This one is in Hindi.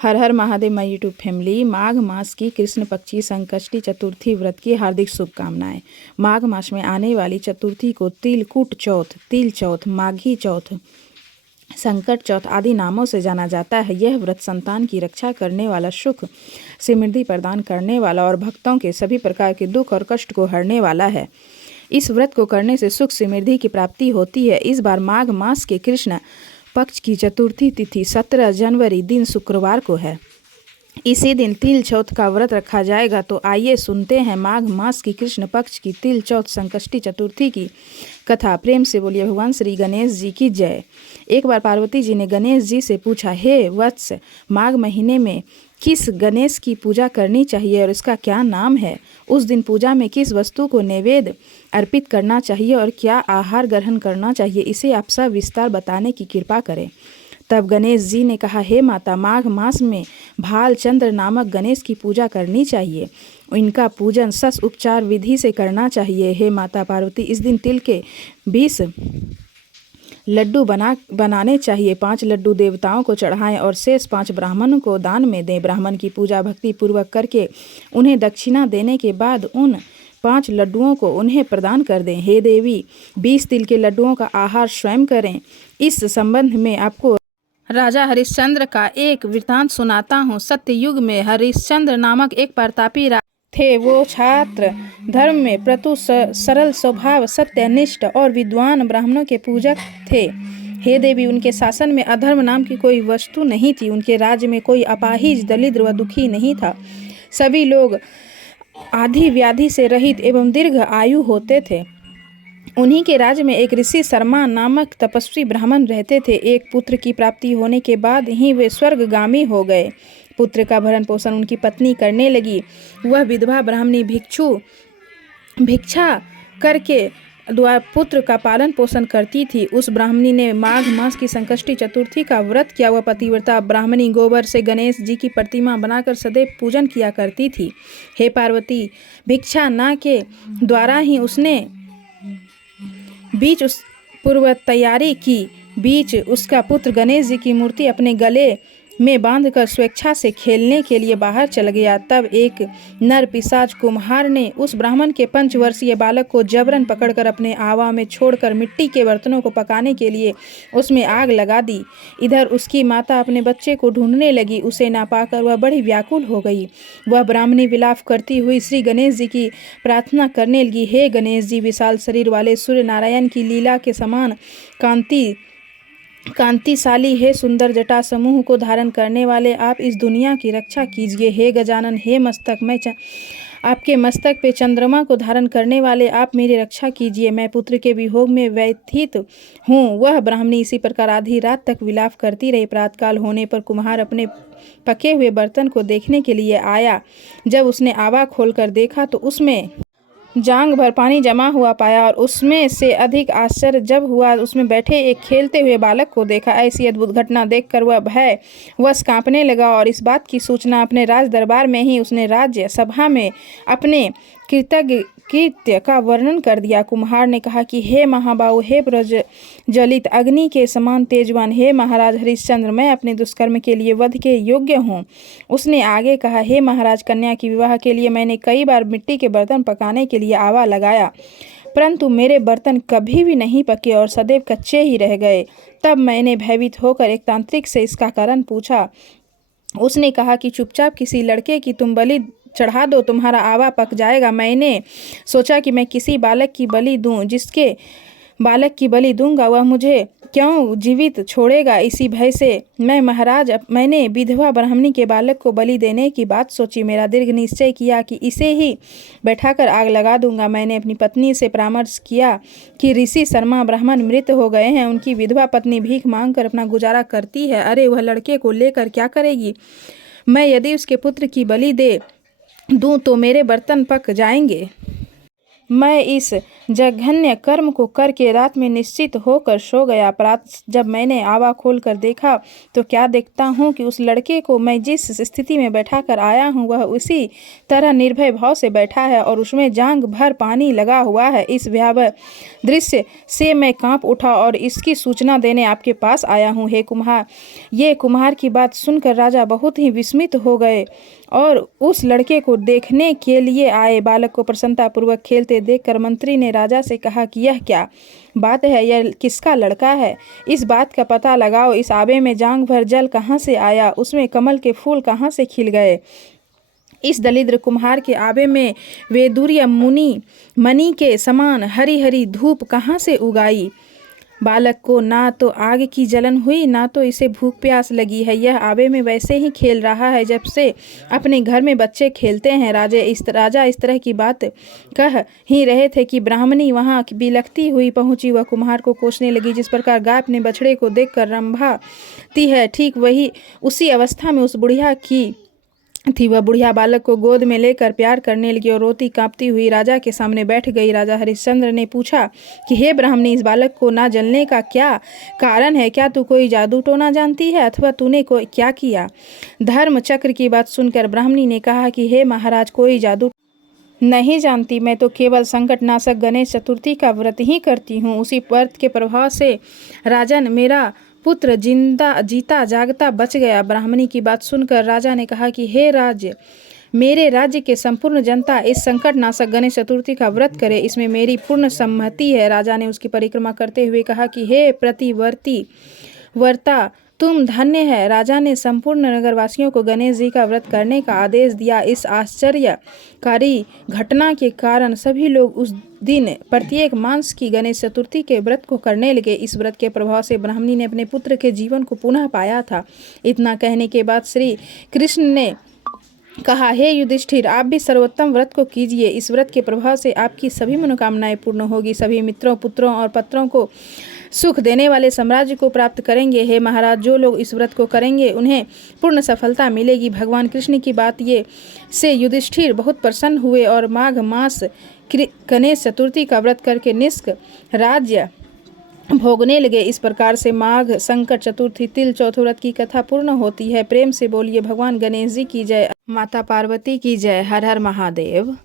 हर हर महादेव माई यूट्यूब फैमिली। माघ मास की कृष्ण पक्षी संकष्टी चतुर्थी व्रत की हार्दिक शुभकामनाएं। माघ मास में आने वाली चतुर्थी को तिलकुट चौथ, तिल चौथ, माघी चौथ, संकट चौथ आदि नामों से जाना जाता है। यह व्रत संतान की रक्षा करने वाला, सुख समृद्धि प्रदान करने वाला और भक्तों के सभी प्रकार के दुख और कष्ट को हरने वाला है। इस व्रत को करने से सुख समृद्धि की प्राप्ति होती है। इस बार माघ मास के कृष्ण पक्ष की चतुर्थी तिथि 17 जनवरी दिन शुक्रवार को है। इसी दिन तिल चौथ का व्रत रखा जाएगा। तो आइए सुनते हैं माघ मास की कृष्ण पक्ष की तिल चौथ संकष्टी चतुर्थी की कथा। प्रेम से बोलिए भगवान श्री गणेश जी की जय। एक बार पार्वती जी ने गणेश जी से पूछा, हे वत्स, माघ महीने में किस गणेश की पूजा करनी चाहिए और इसका क्या नाम है? उस दिन पूजा में किस वस्तु को नैवेद्य अर्पित करना चाहिए और क्या आहार ग्रहण करना चाहिए? इसे आप सब विस्तार बताने की कृपा करें। तब गणेश जी ने कहा, हे माता, माघ मास में भालचंद्र नामक गणेश की पूजा करनी चाहिए। इनका पूजन सस उपचार विधि से करना चाहिए। हे माता पार्वती, इस दिन तिल के 20 लड्डू बनाने चाहिए। 5 लड्डू देवताओं को चढ़ाएं और शेष 5 ब्राह्मणों को दान में दें। ब्राह्मण की पूजा भक्ति पूर्वक करके उन्हें दक्षिणा देने के बाद उन 5 लड्डुओं को उन्हें प्रदान कर दें। हे देवी, 20 तिल के लड्डुओं का आहार स्वयं करें। इस संबंध में आपको राजा हरिश्चंद्र का एक वृत्तांत सुनाता हूँ। सत्ययुग में हरिश्चंद्र नामक एक प्रतापी थे। वो छात्र धर्म में प्रतु सरल स्वभाव, सत्यनिष्ठ और विद्वान ब्राह्मणों के पूजक थे। हे देवी, उनके शासन में अधर्म नाम की कोई वस्तु नहीं थी। उनके राज्य में कोई अपाहिज, दरिद्र व दुखी नहीं था। सभी लोग आदि व्याधि से रहित एवं दीर्घ आयु होते थे। उन्हीं के राज्य में एक ऋषि शर्मा नामक तपस्वी ब्राह्मण रहते थे। एक पुत्र की प्राप्ति होने के बाद ही वे स्वर्गगामी हो गए। पुत्र का भरण पोषण उनकी पत्नी करने लगी। वह विधवा ब्राह्मणी भिक्षा करके पुत्र का पालन पोषण करती थी। उस ब्राह्मणी ने माघ मास की संकष्टी चतुर्थी का व्रत किया। वह पतिव्रता ब्राह्मणी गोबर से गणेश जी की प्रतिमा बनाकर सदैव पूजन किया करती थी। हे पार्वती, भिक्षा ना के द्वारा ही उसने बीच उस पूर्व तैयारी की। बीच उसका पुत्र गणेश जी की मूर्ति अपने गले में बांधकर स्वेच्छा से खेलने के लिए बाहर चल गया। तब एक नर पिशाच कुम्हार ने उस ब्राह्मण के 5 वर्षीय बालक को जबरन पकड़कर अपने आवा में छोड़कर मिट्टी के बर्तनों को पकाने के लिए उसमें आग लगा दी। इधर उसकी माता अपने बच्चे को ढूंढने लगी। उसे ना पाकर वह बड़ी व्याकुल हो गई। वह ब्राह्मणी विलाप करती हुई श्री गणेश जी की प्रार्थना करने लगी, हे गणेश जी, विशाल शरीर वाले सूर्य नारायण की लीला के समान कांतिशाली, हे सुंदर जटा समूह को धारण करने वाले, आप इस दुनिया की रक्षा कीजिए। हे गजानन, हे मस्तक में आपके मस्तक पे चंद्रमा को धारण करने वाले, आप मेरी रक्षा कीजिए। मैं पुत्र के वियोग में व्यथित हूँ। वह ब्राह्मणी इसी प्रकार आधी रात तक विलाप करती रही। प्रातःकाल होने पर कुम्हार अपने पके हुए बर्तन को देखने के लिए आया। जब उसने आवा खोलकर देखा तो उसमें जांग भर पानी जमा हुआ पाया और उसमें से अधिक आश्चर्य जब हुआ उसमें बैठे एक खेलते हुए बालक को देखा। ऐसी अद्भुत घटना देखकर वह भयवश कांपने लगा और इस बात की सूचना अपने राज दरबार में ही उसने राज्य सभा में अपने कृत्य का वर्णन कर दिया। कुम्हार ने कहा कि हे महाबाहु, हे प्रज्वलित अग्नि के समान तेजवान, हे महाराज हरिश्चंद्र, मैं अपने दुष्कर्म के लिए वध के योग्य हूँ। उसने आगे कहा, हे महाराज, कन्या की विवाह के लिए मैंने कई बार मिट्टी के बर्तन पकाने के लिए आवा लगाया, परंतु मेरे बर्तन कभी भी नहीं पके और सदैव कच्चे ही रह गए। तब मैंने भयभीत होकर एक तांत्रिक से इसका कारण पूछा। उसने कहा कि चुपचाप किसी लड़के की तुम बलि चढ़ा दो, तुम्हारा आवा पक जाएगा। मैंने सोचा कि मैं किसी बालक की बलि दूं। जिसके बालक की बलि दूंगा वह मुझे क्यों जीवित छोड़ेगा। इसी भय से मैंने विधवा ब्राह्मणी के बालक को बलि देने की बात सोची। मेरा दृढ़ निश्चय किया कि इसे ही बैठाकर आग लगा दूंगा। मैंने अपनी पत्नी से परामर्श किया कि ऋषि शर्मा ब्राह्मण मृत हो गए हैं। उनकी विधवा पत्नी भीख मांगकर अपना गुजारा करती है। अरे, वह लड़के को लेकर क्या करेगी? मैं यदि उसके पुत्र की बलि दे दूं तो मेरे बर्तन पक जाएंगे। मैं इस जघन्य कर्म को करके रात में निश्चित होकर सो गया। प्रातः जब मैंने आवा खोल कर देखा तो क्या देखता हूँ कि उस लड़के को मैं जिस स्थिति में बैठा कर आया हूँ वह उसी तरह निर्भय भाव से बैठा है और उसमें जांघ भर पानी लगा हुआ है। इस भयावह दृश्य से मैं कांप उठा और इसकी सूचना देने आपके पास आया हूँ। हे कुम्हार, ये कुम्हार की बात सुनकर राजा बहुत ही विस्मित हो गए और उस लड़के को देखने के लिए आए। बालक को प्रसन्नतापूर्वक खेलते देखकर मंत्री ने राजा से कहा कि यह क्या बात है, यह किसका लड़का है? इस बात का पता लगाओ। इस आबे में जांघ भर जल कहाँ से आया? उसमें कमल के फूल कहाँ से खिल गए? इस दलिद्र कुम्हार के आबे में वेदुर्य मणि के समान हरी हरी धूप कहाँ से उगाई? बालक को ना तो आग की जलन हुई ना तो इसे भूख प्यास लगी है। यह आबे में वैसे ही खेल रहा है जब से अपने घर में बच्चे खेलते हैं। राजा इस तरह की बात कह ही रहे थे कि ब्राह्मणी वहां बिलखती हुई पहुंची। वह कुम्हार को कोसने लगी। जिस प्रकार गाय अपने बछड़े को देखकर रंभाती है, ठीक वही उसी अवस्था में उस बुढ़िया की थी। वह बुढ़िया बालक को गोद में लेकर प्यार करने लगी और रोती कांपती हुई राजा के सामने बैठ गई। राजा हरिश्चंद्र ने पूछा कि हे ब्राह्मणी, इस बालक को ना जलने का क्या कारण है? क्या तू कोई जादू टोना जानती है अथवा तूने क्या किया? धर्म चक्र की बात सुनकर ब्राह्मणी ने कहा कि हे महाराज, कोई जादू नहीं जानती। मैं तो केवल संकटनाशक गणेश चतुर्थी का व्रत ही करती हूँ। उसी व्रत के प्रभाव से राजन मेरा पुत्र जीता जागता बच गया। ब्राह्मणी की बात सुनकर राजा ने कहा कि हे राज्य, मेरे राज्य के संपूर्ण जनता इस संकटनाशक गणेश चतुर्थी का व्रत करे, इसमें मेरी पूर्ण सम्मति है। राजा ने उसकी परिक्रमा करते हुए कहा कि हे प्रतिवर्ती वर्ता, तुम धन्य है। राजा ने संपूर्ण नगरवासियों को गणेश जी का व्रत करने का आदेश दिया। इस आश्चर्यकारी घटना के कारण सभी लोग उस दिन प्रत्येक मास की गणेश चतुर्थी के व्रत को करने लगे। इस व्रत के प्रभाव से ब्राह्मणी ने अपने पुत्र के जीवन को पुनः पाया था। इतना कहने के बाद श्री कृष्ण ने कहा, हे युधिष्ठिर, आप भी सर्वोत्तम व्रत को कीजिए। इस व्रत के प्रभाव से आपकी सभी मनोकामनाएं पूर्ण होगी। सभी मित्रों, पुत्रों और पत्रों को सुख देने वाले साम्राज्य को प्राप्त करेंगे। हे महाराज, जो लोग इस व्रत को करेंगे उन्हें पूर्ण सफलता मिलेगी। भगवान कृष्ण की बात ये से युधिष्ठिर बहुत प्रसन्न हुए और माघ मास गणेश चतुर्थी का व्रत करके निष्क राज्य भोगने लगे। इस प्रकार से माघ संकट चतुर्थी तिल चौथ व्रत की कथा पूर्ण होती है। प्रेम से बोलिए भगवान गणेश जी की जय, माता पार्वती की जय। हर हर महादेव।